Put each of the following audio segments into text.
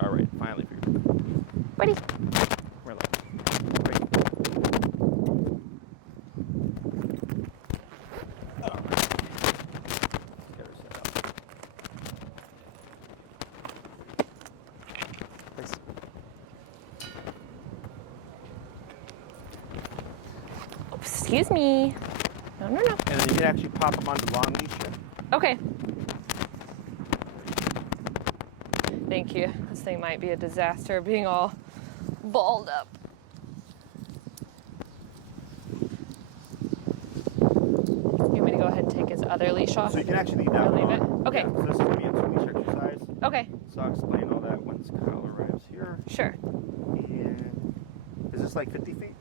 All right, finally for you. Brody. We're live. Right. All right. Get her set up. Thanks. Excuse me. No. And then you can actually pop them on the long leash here. Okay. Thank you. This thing might be a disaster being all balled up. You want me to go ahead and take his other leash off? So you can actually leave that I'll leave on. it? Okay. Yeah, so this is going to be a two-leash exercise. Okay. So I'll explain all that once Kyle arrives here. Sure. And is this like 50 feet?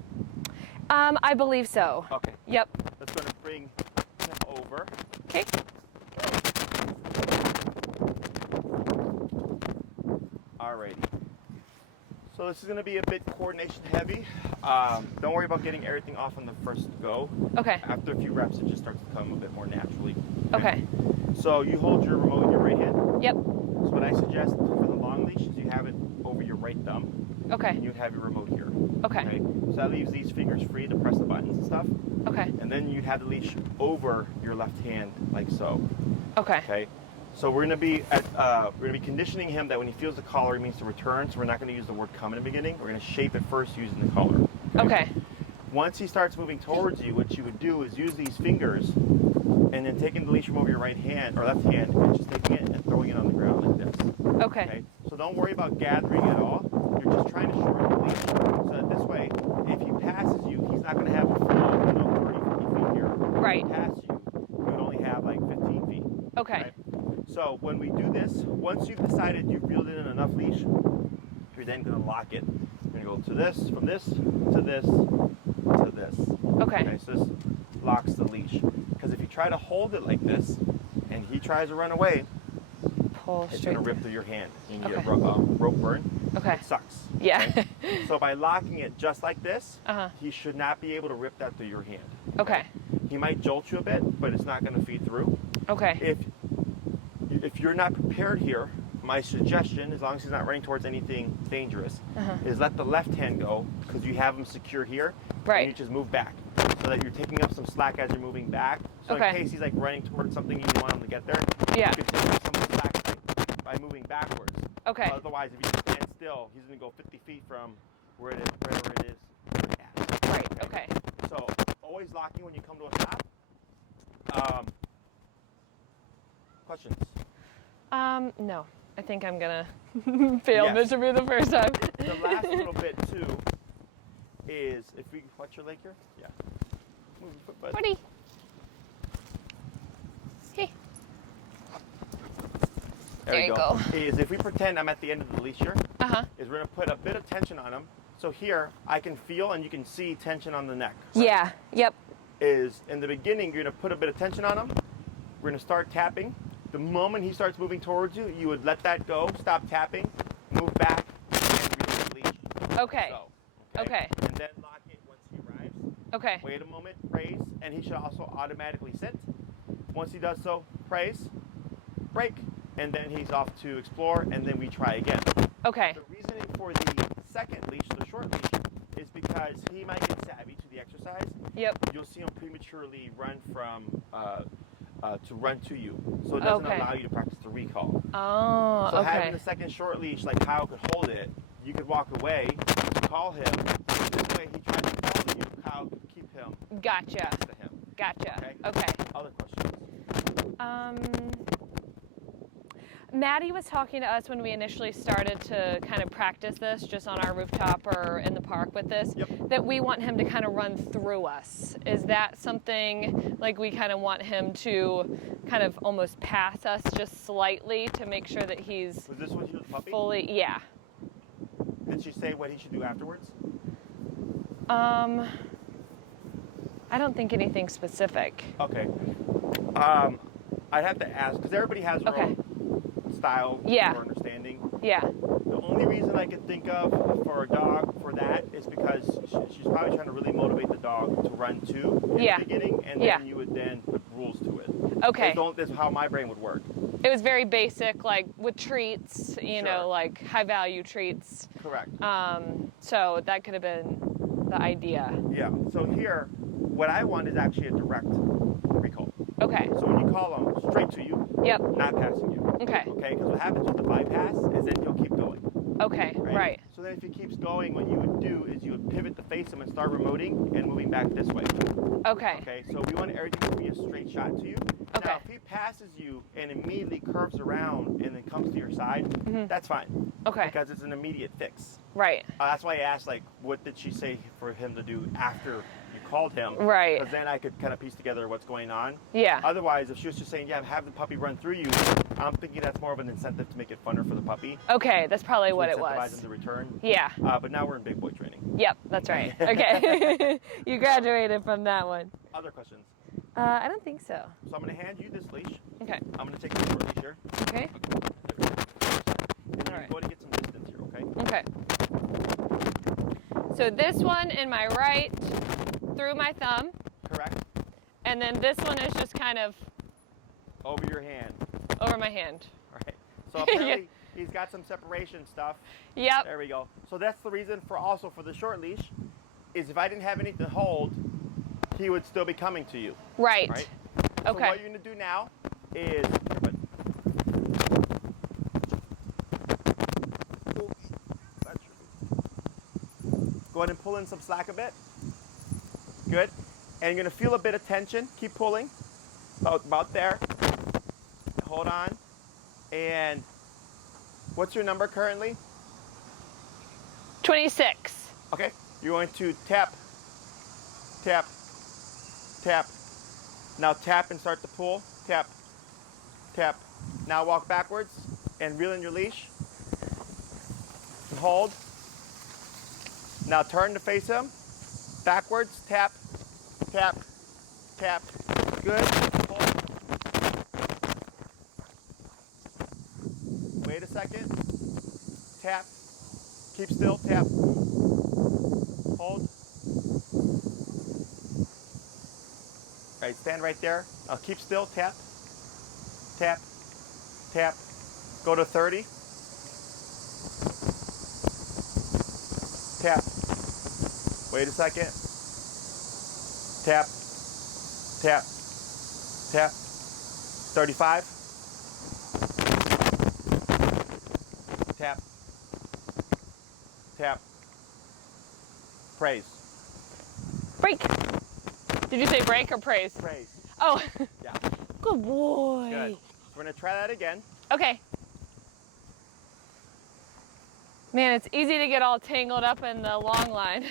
I believe so. Okay. Yep. Let's go to bring him over. Okay. Alrighty. So this is going to be a bit coordination heavy. Don't worry about getting everything off on the first go. Okay. After a few reps, it just starts to come a bit more naturally. Okay. So you hold your remote in your right hand. Yep. So what I suggest for the long leash is you have it over your right thumb. Okay. And you have your remote here. Okay. So that leaves these fingers free to press the buttons and stuff. Okay. And then you'd have the leash over your left hand, like so. Okay. Okay. So we're gonna be conditioning him that when he feels the collar, he means to return. So we're not gonna use the word "come" in the beginning. We're gonna shape it first using the collar. Okay. Once he starts moving towards you, what you would do is use these fingers, and then taking the leash from over your right hand or left hand, and just taking it and throwing it on the ground like this. Okay. So don't worry about gathering at all. You're just trying to shorten the leash so that this way, if he passes you, he's not gonna have a full, 30, 40 feet here. Right. If he passes you, you would only have like 15 feet. Okay. Right? So when we do this, once you've decided you've reeled in enough leash, you're then going to lock it. You're going to go to this, from this, to this, to this. Okay. So this locks the leash. Because if you try to hold it like this, and he tries to run away, Pull it's straight. going to rip through your hand. You can Okay. get a rope burn. Okay. It sucks. Yeah. Okay? So by locking it just like this, Uh-huh. he should not be able to rip that through your hand. Okay. He might jolt you a bit, but it's not going to feed through. Okay. If you're not prepared here, my suggestion, as long as he's not running towards anything dangerous, is let the left hand go because you have him secure here. Right. And you just move back so that you're taking up some slack as you're moving back. So Okay. in case he's like running towards something and you want him to get there, Yeah. you can take up some of the slack by moving backwards. Okay. Otherwise, if you just stand still, he's going to go 50 feet from wherever it is. At. Right. Okay. So always locking when you come to a stop. Questions? No. I think I'm gonna fail Yes. miserably the first time. The last little bit too is if we watch your leg here. Yeah. Move your foot, bud. Brody. Hey. There you go. Is if we pretend I'm at the end of the leash here, is we're gonna put a bit of tension on him. So here I can feel and you can see tension on the neck. Right? Yeah. Yep. Is in the beginning you're gonna put a bit of tension on him. We're gonna start tapping. The moment he starts moving towards you, you would let that go, stop tapping, move back, and release the leash. Okay. So, Okay. And then lock it once he arrives. Okay. Wait a moment, praise, and he should also automatically sit. Once he does so, praise, break, and then he's off to explore, and then we try again. Okay. The reasoning for the second leash, the short leash, is because he might get savvy to the exercise. Yep. You'll see him prematurely run from to run to you, so it doesn't allow you to practice the recall. Oh, So having okay. the second short leash, like Kyle could hold it, you could walk away, call him. This way, he tries to follow you. Kyle could keep him. Gotcha. Next to him. Gotcha. Okay. Other questions? Maddie was talking to us when we initially started to kind of practice this just on our rooftop or in the park with this, that we want him to kind of run through us. Is that something like we kind of want him to kind of almost pass us just slightly to make sure that he's Was this when she was a puppy? fully, yeah. Did she say what he should do afterwards? I don't think anything specific. Okay. I'd have to ask, because everybody has their own style or understanding. Yeah. The only reason I could think of for a dog for that is because she's probably trying to really motivate the dog to run too in the beginning, and then you would then put rules to it. Okay. This is how my brain would work. It was very basic, like with treats, you know, Sure. like high value treats. Correct. So that could have been the idea. Yeah. So here, what I want is actually a direct recall. Okay. So when you call him straight to you, Yep. not passing you. Okay. Okay. Because what happens with the bypass is then he'll keep going. Okay. Right. So then if he keeps going, what you would do is you would pivot to face him and start remoting and moving back this way. Okay. Okay. So we want everything to be a straight shot to you. Okay. Now, if he passes you and immediately curves around and then comes to your side, that's fine. Okay. Because it's an immediate fix. Right. That's why I asked, like, what did she say for him to do after you called him? Right. Because then I could kind of piece together what's going on. Yeah. Otherwise, if she was just saying, yeah, have the puppy run through you, I'm thinking that's more of an incentive to make it funner for the puppy. Okay, that's probably what it Incentivize was. him to return. Yeah. But now we're in big boy training. Yep, that's right. Okay. You graduated from that one. Other questions? I don't think so. So I'm going to hand you this leash. Okay. I'm going to take the short leash here. Okay. And All right. you're going to get some distance here, okay? Okay. So this one in my right through my thumb, Correct. and then this one is just kind of Over your hand. over my hand. All right. So apparently he's got some separation stuff. Yep. There we go. So that's the reason for also for the short leash is if I didn't have anything to hold, he would still be coming to you. Right. Right? So Okay. what you're going to do now is go ahead and pull in some slack a bit. Good. And you're going to feel a bit of tension. Keep pulling. About there. Hold on. And what's your number currently? 26. Okay. You're going to tap, tap, tap. Now tap and start to pull. Tap, tap. Now walk backwards and reel in your leash. And hold. Now turn to face him. Backwards. Tap, tap, tap. Good. Hold. Wait a second. Tap. Keep still. Tap. Hold. All right, stand right there. Now keep still. Tap. Tap. Tap. Go to 30. Tap. Wait a second. Tap. Tap. Tap. 35. Tap. Tap. Praise. Break. Did you say break or praise? Praise. Oh. Yeah. Good boy. Good. So we're going to try that again. Okay. Man, it's easy to get all tangled up in the long line.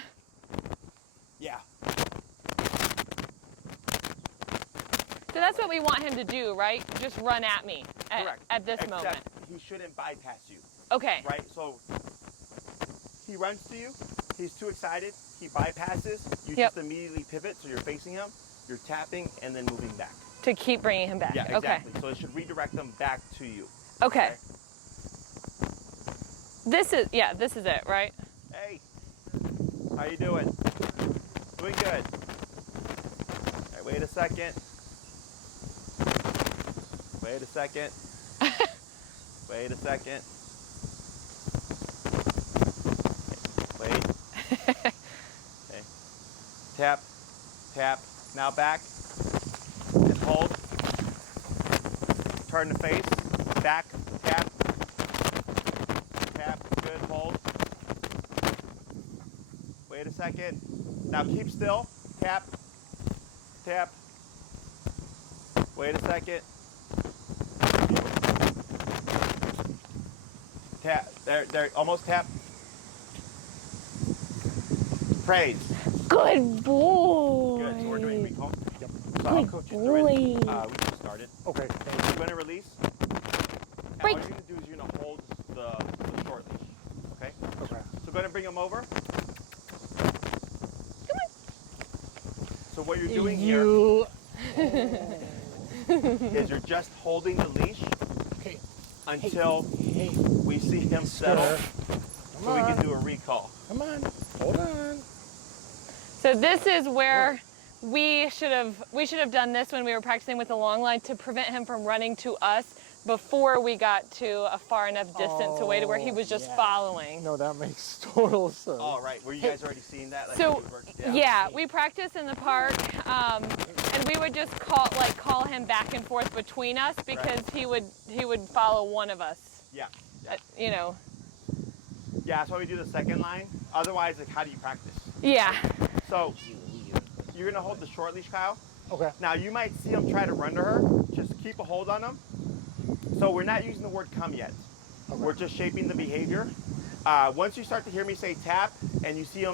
Yeah. So that's what we want him to do, right? Just run at me Correct. at this Except moment. he shouldn't bypass you. Okay. Right? So he runs to you. He's too excited. He bypasses. You Yep. just immediately pivot so you're facing him. You're tapping and then moving back. To keep bringing him back. Yeah, Okay. exactly. So it should redirect them back to you. Okay. This is it, right? Hey, how you doing? Doing good. All right, wait a second. Wait a second. Wait a second. Wait. Okay. Tap, tap. Now back. And hold. Turn the face. Back. Tap. Tap. Good. Hold. Wait a second. Now keep still. Tap. Tap. Wait a second. Tap. There. Almost tap. Praise. Good boy. Good. So we're doing recall. Yep. So I'll Good coach you through it. boy. We just started. Okay. You're going to release. And Break. all you're going to do is you're going to hold the short leash. Okay? Okay. So go ahead and bring him over. Come on. So what you're doing here You. is you're just holding the leash Okay. until Hey. we see him settle Sir. so we can do a recall. Come on. Hold on. So this is where we should have done this when we were practicing with the long line to prevent him from running to us before we got to a far enough distance away to where he was just following. No, that makes total sense. Oh, right. Were you guys already seeing that? Like, So yeah, we practiced in the park, and we would just call him back and forth between us because he would follow one of us. Yeah. You know. Yeah, that's why we do the second line. Otherwise, like, how do you practice? Yeah. So you're gonna hold the short leash, Kyle. Okay. Now you might see him try to run to her. Just keep a hold on him. So we're not using the word come yet. Okay. We're just shaping the behavior. Once you start to hear me say tap and you see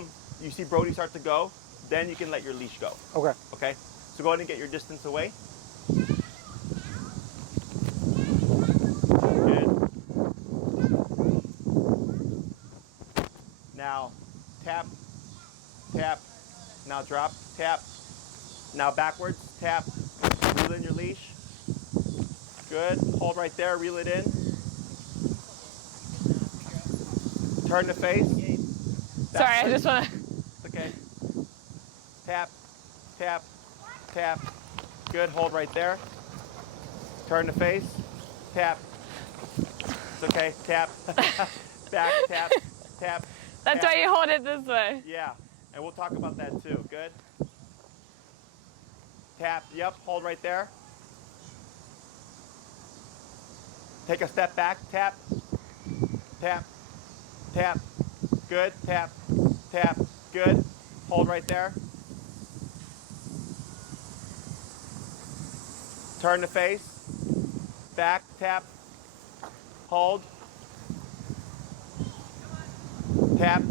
Brody start to go, then you can let your leash go. Okay. Okay? So go ahead and get your distance away. Good. Now tap, tap, now drop, tap, now backwards, tap, reel in your leash. Good. Hold right there, reel it in. Turn the face. Sorry, I just want to. Okay. Tap, tap, tap. Good. Hold right there. Turn the face. Tap. It's okay. Tap. Back. Tap. Tap. That's tap. why you hold it this way. Yeah. And we'll talk about that too. Good. Tap. Yep. Hold right there. Take a step back. Tap. Tap. Tap. Good. Tap. Tap. Good. Hold right there. Turn the face. Back. Tap. Hold. Tap.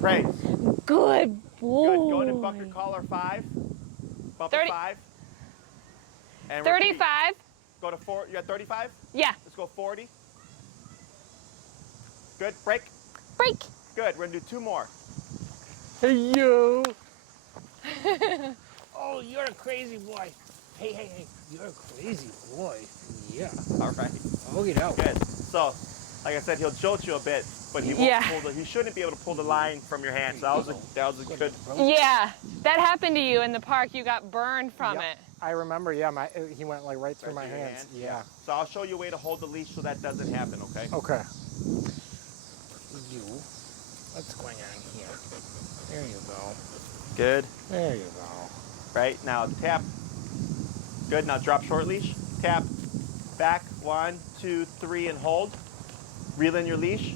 Praise. Good boy. Good. Go ahead and bump your collar 5. Bump it 5. And 35. repeat. Go to 4. You got 35? Yeah. Let's go 40. Good. Break. Break. Good. We're going to do 2 more. Hey, yo. Oh, you're a crazy boy. Hey, you're a crazy boy. Yeah. All right. Look it out. Good. So, like I said, he'll jolt you a bit, but he won't pull he shouldn't be able to pull the line from your hand. So that was a good. Yeah, that happened to you in the park. You got burned from it. I remember, yeah, he went like right through my hands. Yeah. So I'll show you a way to hold the leash so that doesn't happen, okay? Okay. You. What's going on here? There you go. Good. There you go. Right, now tap. Good, now drop short leash. Tap. Back, 1, 2, 3, and hold. Reel in your leash.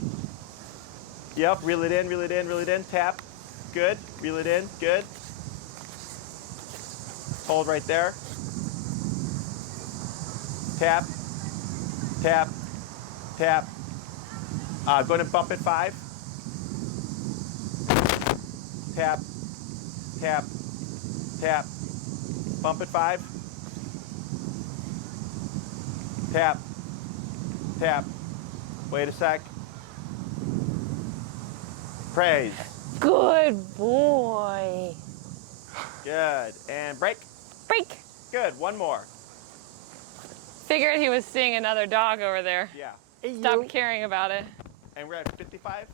Yep, reel it in, reel it in, reel it in. Tap. Good, reel it in, good. Hold right there. Tap, tap, tap. Go ahead and bump it 5. Tap, tap, tap. Bump it 5. Tap, tap. Wait a sec. Praise. Good boy. Good. And break. Break. Good. 1 more. Figured he was seeing another dog over there. Yeah. Stop caring about it. And we're at 55?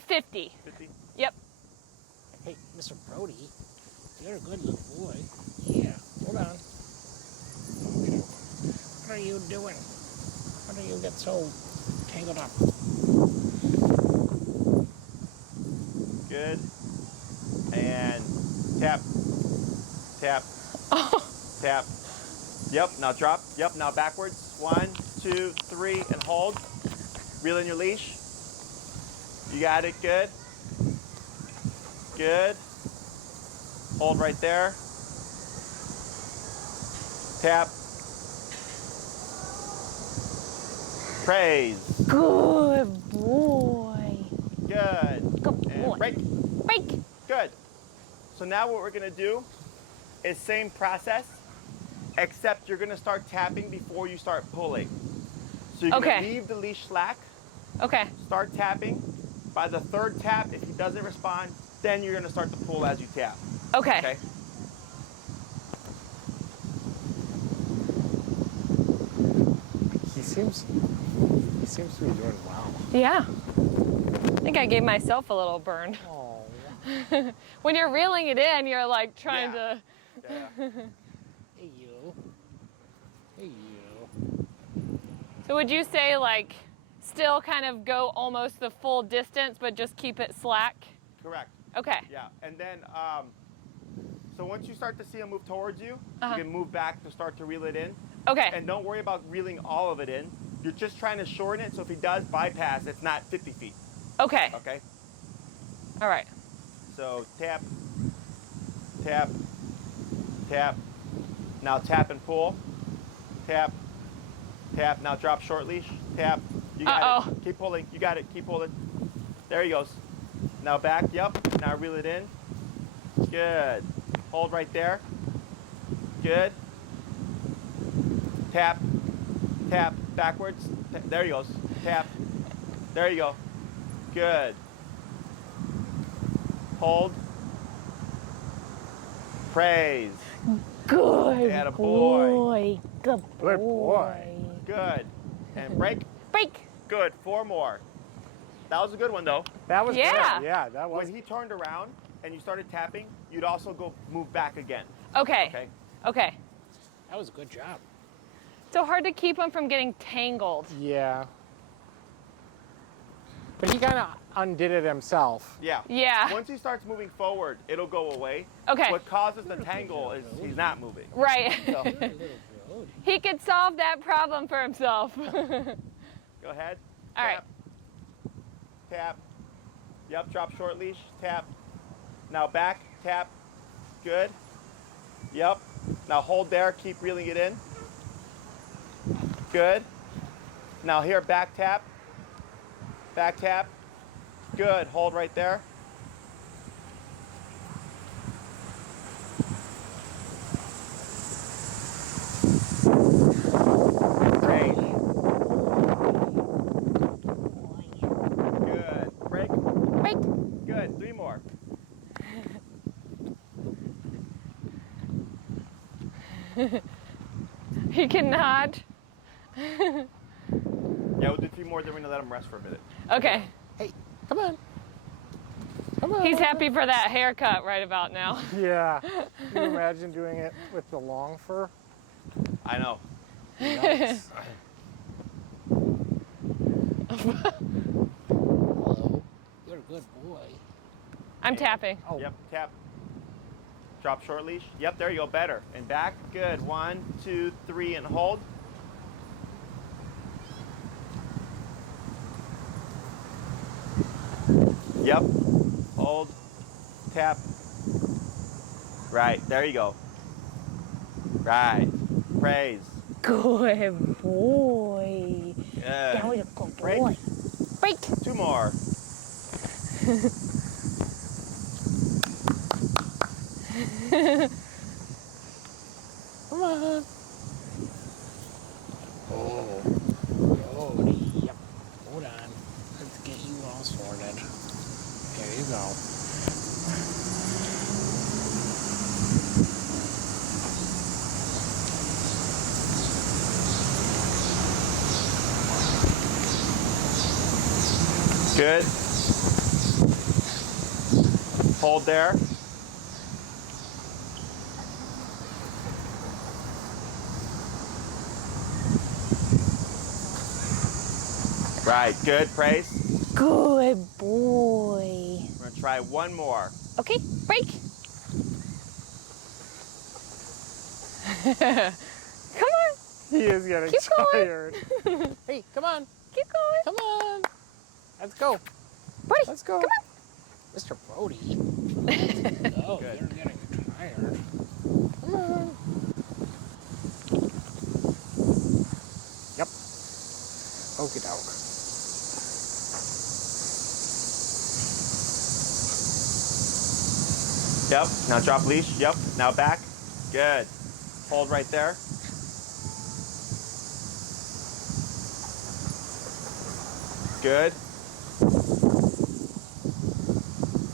50. 50? Yep. Hey, Mr. Brody, you're a good little boy. Yeah. Hold on. What are you doing? How do you get so tangled up? Good. And tap. Tap. Oh. Tap. Yep. Now drop. Yep. Now backwards. 1, 2, 3, and hold. Reel in your leash. You got it. Good. Good. Hold right there. Tap. Praise. Good boy. Good. Good boy. And break. Break. Good. So now what we're going to do is same process, except you're going to start tapping before you start pulling. So you're going to leave the leash slack. Okay. Start tapping. By the 3rd tap, if he doesn't respond, then you're going to start to pull as you tap. Okay. Okay? He seems to be doing well. Yeah. I think I gave myself a little burn. Oh. When you're reeling it in, you're like trying to. Yeah. Hey, you. Hey, you. So would you say like still kind of go almost the full distance, but just keep it slack? Correct. Okay. Yeah. And then, so once you start to see him move towards you, Uh-huh. you can move back to start to reel it in. Okay. And don't worry about reeling all of it in. You're just trying to shorten it, so if he does bypass, it's not 50 feet. Okay. Okay? All right. So tap, tap, tap. Now tap and pull. Tap, tap. Now drop short leash. Tap. You got Uh-oh. it. Keep pulling. You got it. Keep pulling. There he goes. Now back. Yep. Now reel it in. Good. Hold right there. Good. Tap, tap, backwards. There he goes. Tap. There you go. Good. Hold. Praise. Good Atta boy. boy. Good boy. Good boy. Good. And break. Break. Good. 4 more. That was a good one, though. That was Yeah. good. Yeah, that was. When he turned around and you started tapping, you'd also go move back again. Okay. Okay? Okay. That was a good job. So hard to keep them from getting tangled. Yeah. But he kind of undid it himself. Yeah. Yeah. Once he starts moving forward, it'll go away. Okay. What causes the tangle is he's not moving. Right. So, Good little Brody. He could solve that problem for himself. go ahead. All right. Tap. Tap. Yep, drop short leash. Tap. Now back. Tap. Good. Yep. Now hold there. Keep reeling it in. Good. Now here, back tap. Back tap. Good. Hold right there. Great. Good. Break. Break. Good. 3 more. He cannot. Yeah, we'll do 3 more, then we're gonna let him rest for a minute. Okay. Hey, come on. Come on. He's happy for that haircut right about now. Yeah. Can you imagine doing it with the long fur? I know. Nice. Hello. You're a good boy. I'm tapping. Oh, Yep, tap. Drop short leash. Yep, there you go, better. And back, good. 1, 2, 3, and hold. Yep, hold, tap. Right, there you go. Right, praise. Good boy. Good. That was a good Break. boy. Break. 2 more. Come on. Oh, Brody. Yep. Hold on. Let's get you all sorted. There you go. Good. Hold there. Right, good, praise. Good boy. We're gonna try 1 more. Okay, break. Come on, he is getting Keep going. tired. Hey, come on. keep going. Come on. Let's go. Brody, Let's go. come Mr. Brody. Oh, Good. you're getting tired. Come on. Yep. Okie doke. Yep, now drop leash. Yep, now back. Good. Hold right there. Good.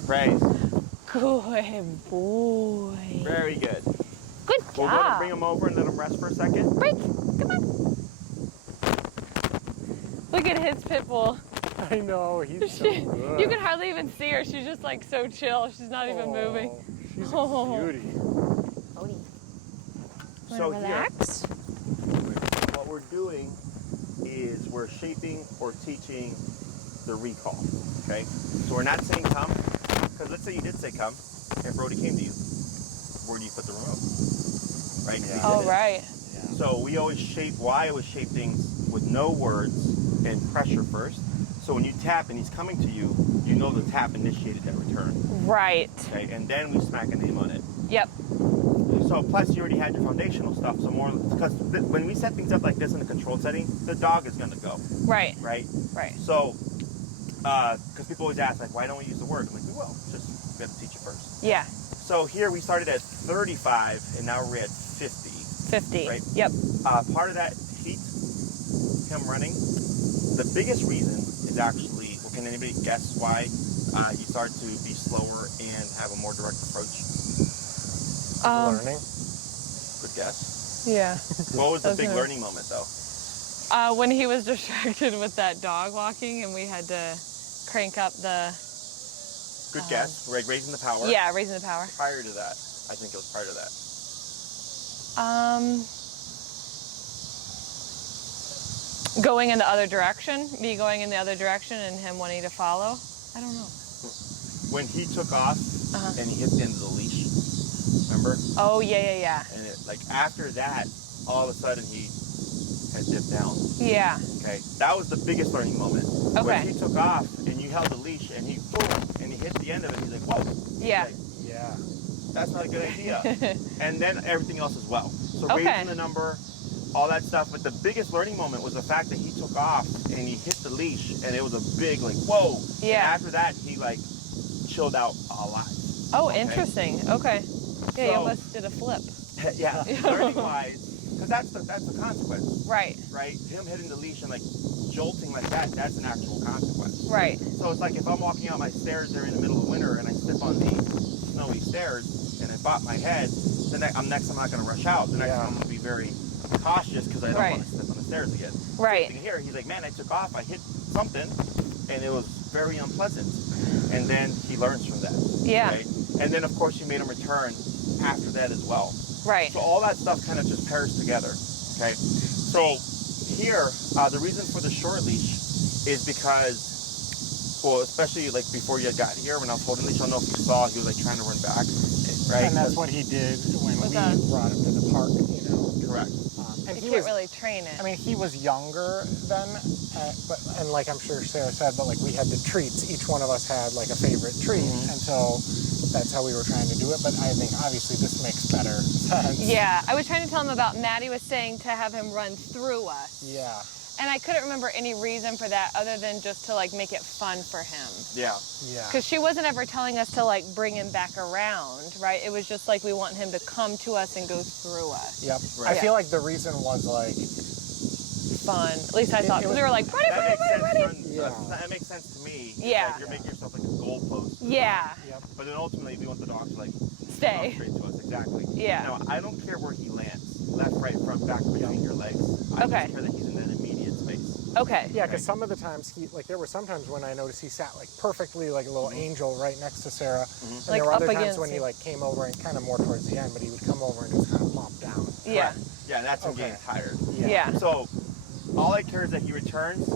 Praise. Good boy. Very good. Good We're going to job. bring him over and let him rest for a second. Break. Come on. Look at his pit bull. I know, he's so good. You can hardly even see her. She's just like so chill. She's not even moving. She's a beauty. Brody. So relax? What we're doing is we're shaping or teaching the recall, okay? So we're not saying come, because let's say you did say come, and Brody came to you. Where do you put the remote? Right? Yeah. Oh, right. Yeah. So we always shape, I always shape things with no words and pressure first. So when you tap and he's coming to you, you know the tap initiated that return. Right. Okay, and then we smack a name on it. Yep. So plus you already had your foundational stuff, so more, because when we set things up like this in the controlled setting, the dog is gonna go. Right. Right? Right. So, because people always ask, like, why don't we use the word? I'm like, we will, just we have to teach you first. Yeah. So here we started at 35, and now we're at 50. 50. Right? Yep. Part of that heat, him running, the biggest reason is actually, well, can anybody guess why you start to be slower and have a more direct approach? Learning. Good guess. Yeah. What was the Okay. big learning moment, though? When he was distracted with that dog walking and we had to crank up the... Good guess. Right, raising the power. Yeah, raising the power. Prior to that, I think it was prior to that. Going in the other direction, me going in the other direction and him wanting to follow. I don't know. When he took off and he hit the end of the leash, remember? Oh, yeah. And it, like after that, all of a sudden he had dipped down. Yeah. Okay, that was the biggest learning moment. Okay. When he took off and you held the leash and he boom and he hit the end of it, he's like, whoa. Yeah. Like, Yeah. that's not a good idea. And then everything else as well. So Okay. raising the number, all that stuff. But the biggest learning moment was the fact that he took off and he hit the leash and it was a big like, whoa. Yeah. And after that, he like chilled out a lot. Oh, Okay. interesting. Okay. Yeah, you So- almost did a flip. Yeah, learning wise, because that's the consequence, Right. right? Him hitting the leash and like jolting like that, that's an actual consequence. Right. So it's like if I'm walking out my stairs there in the middle of winter and I step on the snowy stairs and I bop my head, I'm not going to rush out. The next time I'm going to be very cautious because I don't Right. want to step on the stairs again. Right. Same thing here, he's like, man, I took off, I hit something, and it was very unpleasant. And then he learns from that. Yeah. Right? And then of course you made him return after that as well. Right. So all that stuff kind of just pairs together, okay? So here, the reason for the short leash is because, well, especially like before you got here, when I was holding leash, I don't know if you saw, he was like trying to run back, right? And that's what he did when we that? brought him to the park, you know. Correct. And You he can't was, really train it. I mean, he was younger then, and like I'm sure Sarah said, but like we had the treats. Each one of us had like a favorite treat, and so that's how we were trying to do it. But I think obviously this makes better sense. Yeah, I was trying to tell him about Maddie was saying to have him run through us. Yeah. And I couldn't remember any reason for that other than just to like make it fun for him. Yeah. Yeah. Because she wasn't ever telling us to like bring him back around, right? It was just like we want him to come to us and go through us. Yep. Right. I feel like the reason was like, Fun. At least I thought, it because was- we were like, Brody, That Brody, makes Brody, sense. Brody. Yeah. That makes sense to me. Yeah. Like you're making yourself like a goalpost. Yeah. yep. But then ultimately we want the dog to like Stay. come straight to us. Exactly. Yeah. Now I don't care where he lands, left, right, front, back, between your legs. I Okay. just care that he's in that immediate space. Okay. Yeah, because some of the times there were some times when I noticed he sat like perfectly like a little angel right next to Sarah, and Like there were up other times against when he you. like came over and kind of more towards the end, but he would come over and just kind of plop down. Yeah. Yeah, that's him Okay. getting tired. Yeah. So all I care is that he returns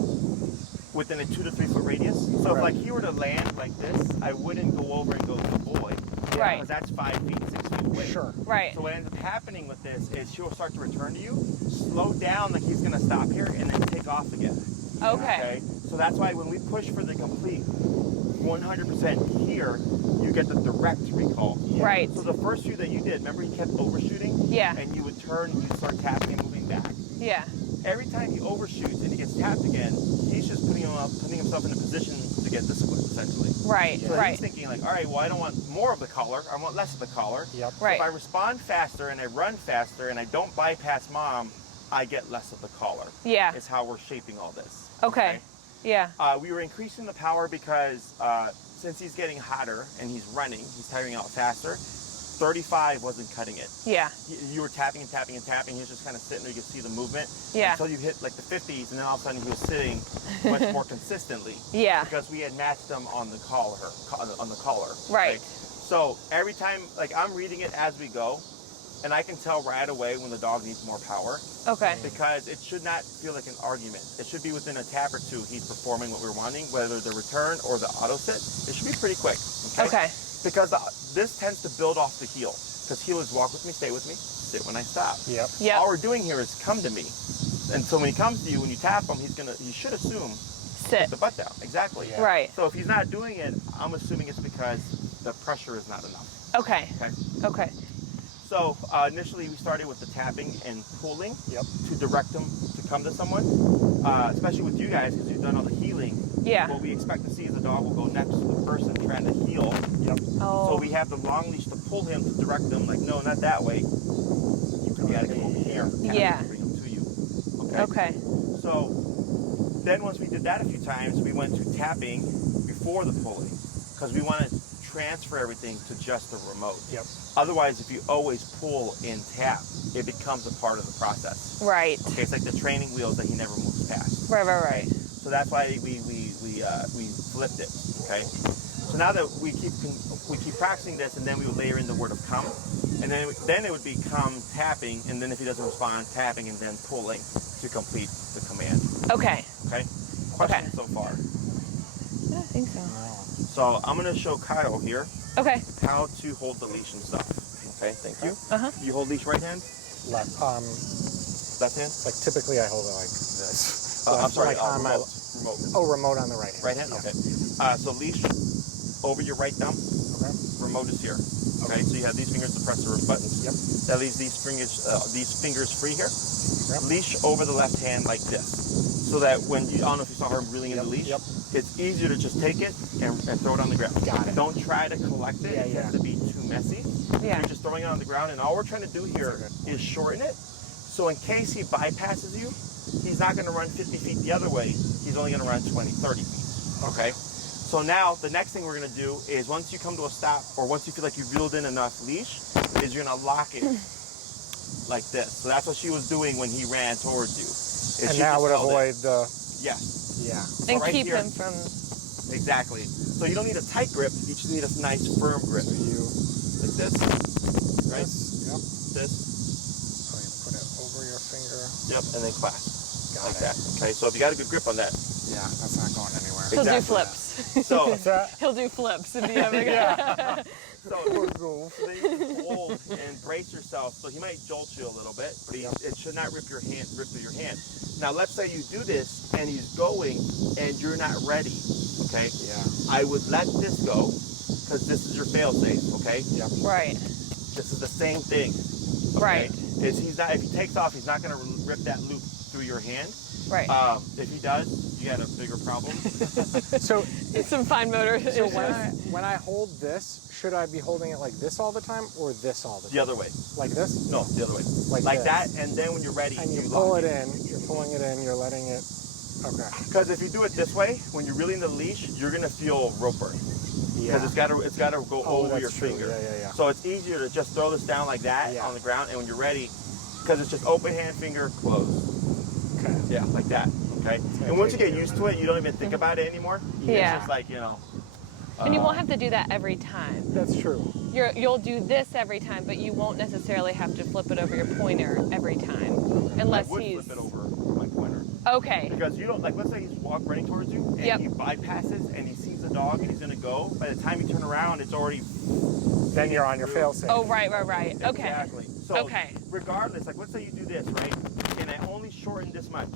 within a 2 to 3 foot radius. So if Right. like he were to land like this, I wouldn't go over and go, good boy. Right. Because that's 5 feet, 6 feet away. Sure. Right. So what ends up happening with this is she'll start to return to you, slow down like he's gonna stop here, and then take off again. Okay. So that's why when we push for the complete 100% here, you get the direct recall. Right. So the first few that you did, remember he kept overshooting? Yeah. And you would turn and you'd start tapping and moving back. Yeah. Every time he overshoots and he gets tapped again, he's just putting himself in a position to get disciplined, essentially. Right. So Right. he's thinking like, all right, well, I don't want more of the collar. I want less of the collar. Yep. So Right. if I respond faster and I run faster and I don't bypass mom, I get less of the collar. Yeah. Is how we're shaping all this. Okay. Yeah. We were increasing the power because since he's getting hotter and he's running, he's tiring out faster. 35 wasn't cutting it. Yeah. You were tapping and tapping and tapping. He was just kind of sitting there. You could see the movement. Yeah. Until you hit like the 50s, and then all of a sudden he was sitting much more consistently. Yeah. Because we had matched him on the collar. Right. Okay? So every time, like I'm reading it as we go, and I can tell right away when the dog needs more power. Okay. Because it should not feel like an argument. It should be within a tap or two he's performing what we're wanting, whether the return or the auto sit. It should be pretty quick. Okay. Because this tends to build off the heel. Because heel is walk with me, stay with me, sit when I stop. Yep. Yep. All we're doing here is come to me. And so when he comes to you, when you tap him, he should assume Sit. put the butt down. Exactly. Yeah. Right. So if he's not doing it, I'm assuming it's because the pressure is not enough. Okay. Okay. Okay. So initially we started with the tapping and pulling Yep. to direct them to come to someone, especially with you guys because you've done all the healing. Yeah. What we expect to see is the dog will go next to the person trying to heal. Yep. Oh. So we have the long leash to pull him to direct them, like, no, not that way. You gotta come over here. Yeah. Bring him to you. Okay. Okay. So then once we did that a few times, we went to tapping before the pulling because we want to transfer everything to just the remote. Yep. Otherwise, if you always pull and tap, it becomes a part of the process. Right. Okay, it's like the training wheels that he never moves past. Right. So that's why we flipped it. Okay. So now that we keep practicing this, and then we would layer in the word of come, and then it would be come tapping, and then if he doesn't respond, tapping, and then pulling to complete the command. Okay. Okay. Questions so far? I don't think so. So I'm gonna show Kyle here Okay. how to hold the leash and stuff. Okay. Thank you. Uh-huh. You hold leash right hand, Left. left hand. Like typically I hold it like this. I'm sorry. Like on my, remote. oh, remote on the right hand. Right hand. Yeah. Okay. So leash over your right thumb. Okay. Remote is here. Okay. So you have these fingers to press the buttons. Yep. That leaves these fingers free here. Yep. Leash over the left hand like this, so that when I don't know if you saw her reeling in the leash. Yep. It's easier to just take it and throw it on the ground. Got it. Don't try to collect it. Yeah, It tends to be too messy. Yeah. You're just throwing it on the ground, and all we're trying to do here is shorten it. So in case he bypasses you, he's not going to run 50 feet the other way. He's only going to run 20, 30 feet. Okay? So now the next thing we're going to do is once you come to a stop, or once you feel like you've reeled in enough leash, is you're going to lock it like this. So that's what she was doing when he ran towards you. Is And she that just would held it. avoid the. Yes. Yeah. And right keep here. him from. Exactly. So you don't need a tight grip. You just need a nice firm grip. So you. Like this. Right? This. Yep. This. So you put it over your finger. Yep. And then clasp. Got Like it. that. Okay. So if you got a good grip on that. Yeah, that's not going anywhere. He'll do Exactly. flips. So, What's that? He'll do flips if you ever Yeah. so then you hold and brace yourself. So he might jolt you a little bit, but it should not rip through your hand. Now let's say you do this and he's going and you're not ready. Okay. Yeah. I would let this go because this is your fail safe. Okay. Yep. Right. This is the same thing. Okay? Right. If he takes off, he's not going to rip that loop through your hand. Right. If he does, you got a bigger problem. So, Some fine motor so issues. when I hold this, should I be holding it like this all the time or this all the time? The other way. Like this? No, the other way. Like that, this. and then when you're ready, And you lock pull it in. You're pulling it in. You're letting it. Okay. Because if you do it this way, when you're reeling the leash, you're gonna feel roper. Yeah. Because it's gotta go over that's your true. finger. Yeah. So it's easier to just throw this down like that Yeah. on the ground, and when you're ready, because it's just open hand, finger, close. Okay. Yeah, like that. Okay. gonna And once you take get used to it, you don't even think about it anymore. Yeah. It's just like, you know. And you won't have to do that every time. That's true. You'll do this every time, but you won't necessarily have to flip it over your pointer every time, unless I would he's. flip it over my pointer. Okay. Because you don't, like, let's say he's running towards you, and Yep. he bypasses, and he sees the dog, and he's gonna go. By the time you turn around, it's already. Then you're on your fail safe. Oh, right. Okay. Exactly. So Okay. regardless, like let's say you do this, right? And I only shorten this much,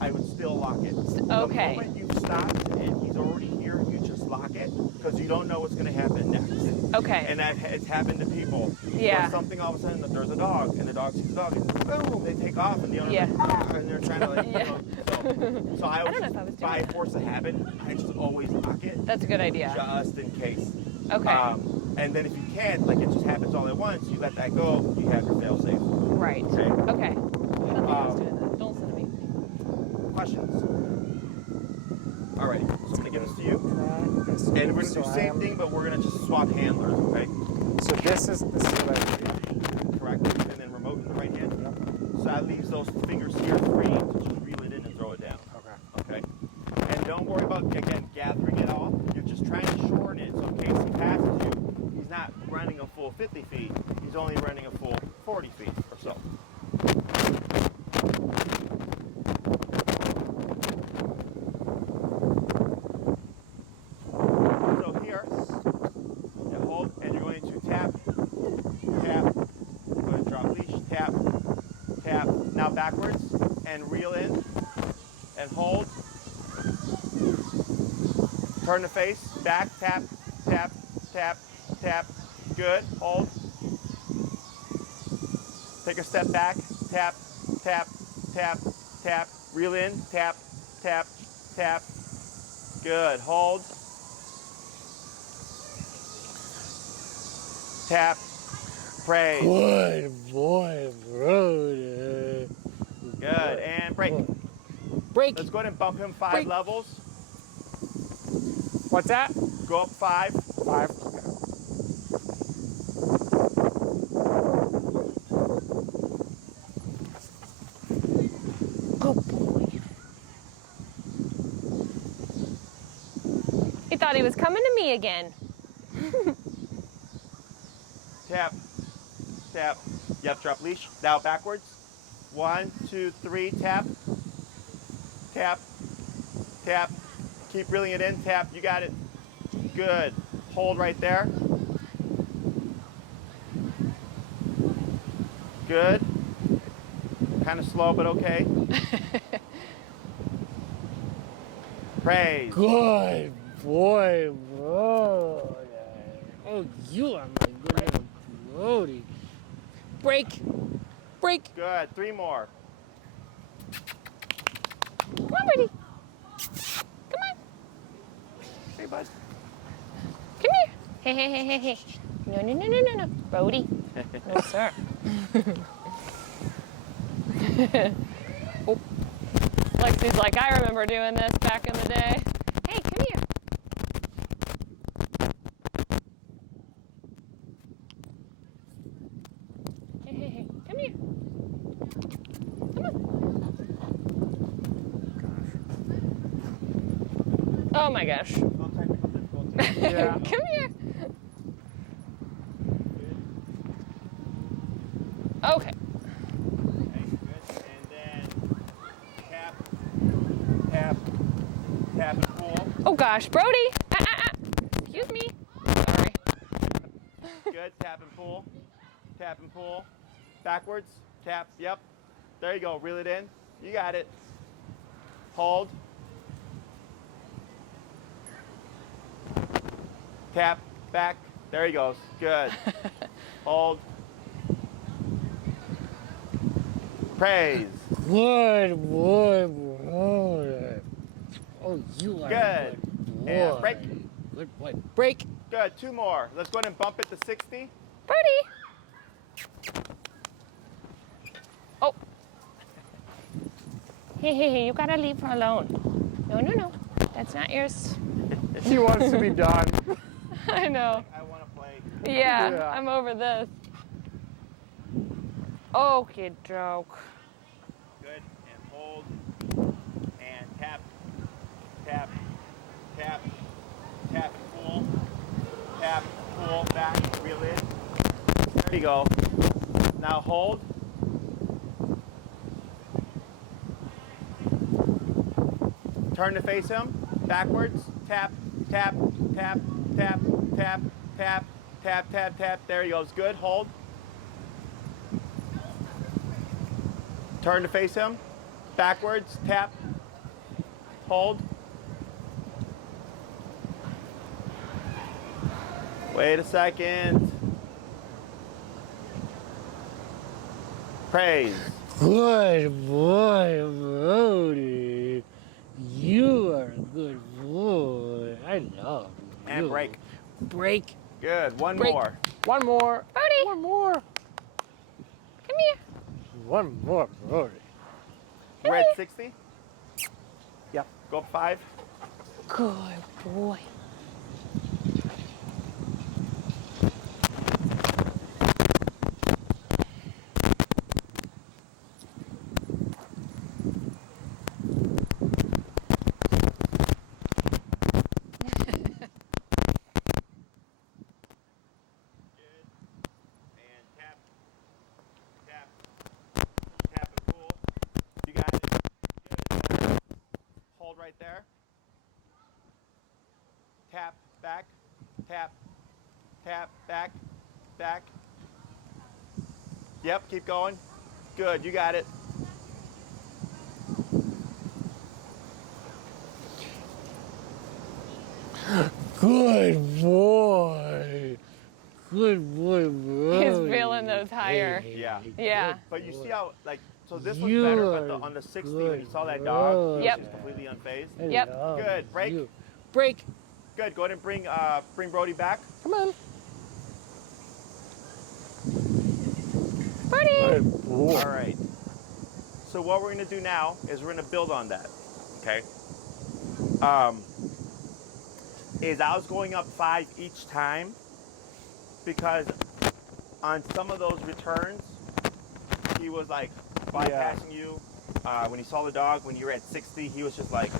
I would still lock it. Okay. The moment you've stopped and he's already here, you just lock it because you don't know what's gonna happen next. Okay. And it's happened to people. Yeah. Where something all of a sudden there's a dog and the dog sees the dog and boom, they take off and the owner's Yeah. like, "Ah," and they're trying to like, Yeah. so I always don't know if I was doing by that. force of habit, I just always lock it That's a good idea. just in case. Okay. And then if you can't, like it just happens all at once, you let that go, you have your fail safe. Right. Okay. Okay. I don't think I was doing that. Don't listen to me. Questions? Alright, so I'm gonna give this to you. This. And we're gonna So do the I same am- thing, but we're gonna just swap handlers, okay? So this is that leaves those fingers here free to just reel it in and throw it down. Okay. Okay? And don't worry about, again, gathering it all. You're just trying to shorten it so in case he passes you, he's not running a full 50 feet. He's only running a full 40 feet or so. So here, you hold, and you're going to tap, tap. You're going to drop leash, tap, tap. Now backwards, and reel in, and hold. Turn the face, back, tap, tap, tap, tap. Good, hold. Take a step back, tap, tap, tap, tap. Reel in, tap, tap, tap. Good, hold. Tap, praise. Good boy, Brody. Good, and break. Break. Let's go ahead and bump him 5 Break. levels. What's that? Go up 5. 5. Okay. Good boy. He thought he was coming to me again. Tap, tap. Yep, drop leash. Now backwards. 1, 2, 3, tap. Tap, tap. Keep reeling it in, tap. You got it. Good. Hold right there. Good. Kind of slow, but okay. Praise. Good boy, Brody. Oh, you are my good little Brody. Break. Break. Good. 3 more. Come on, Brody. Come on. Hey, bud. Come here. Hey, hey, hey, hey, hey. No, no, no, no, no, no. Brody. No, sir. Oh. Lexi's like, I remember doing this back in the day. Hey, come here. Hey, hey, hey. Come here. Come on. Oh my gosh. No technical difficulty. Yeah. Come here. Okay. Okay, good. And then tap, tap, tap and pull. Oh gosh, Brody. Excuse me. Sorry. Good. Tap and pull. Tap and pull. Backwards. Tap. Yep. There you go. Reel it in. You got it. Hold. Tap. Back. There he goes. Good. Hold. Praise. Good boy, Brody. Oh, you are Good. a good boy. And break. Good boy. Break. Good. 2 more. Let's go ahead and bump it to 60. Brody. Oh. Hey, hey, hey, you gotta leave her alone. No, no, no. That's not yours. She wants to be done. I know. I want to play. Yeah, Yeah. I'm over this. Okay, joke. Good. And hold. And tap. Tap. Tap. Tap and pull. Tap. Pull. Back. Reel in. There you go. Now hold. Turn to face him. Backwards. Tap. Tap. Tap. Tap. Tap. Tap. Tap. Tap. Tap. There he goes. Good. Hold. Turn to face him. Backwards. Tap. Hold. Wait a second. Praise. Good boy, Brody. You are a good boy. I love you. And break. Break. Good. One Break. more. One more. Brody. One more. Come here. One more, Brody. We're at 60. Yep. Go up 5. Good boy. right there. Tap, back, tap, tap, back, back. Yep, keep going. Good, you got it. Good boy. Good boy, Brody. He's feeling those higher. Yeah. Yeah. But you see how, like, so this was better, but on the 60, when you saw that dog, he was Yep. just completely unfazed. Yep. Good, break. Break. Good, go ahead and bring Brody back. Come on. Brody! Good boy. All right. So what we're gonna do now is we're gonna build on that, okay? Is I was going up 5 each time because on some of those returns, he was like bypassing you. When he saw the dog, when you were at 60, he was just like,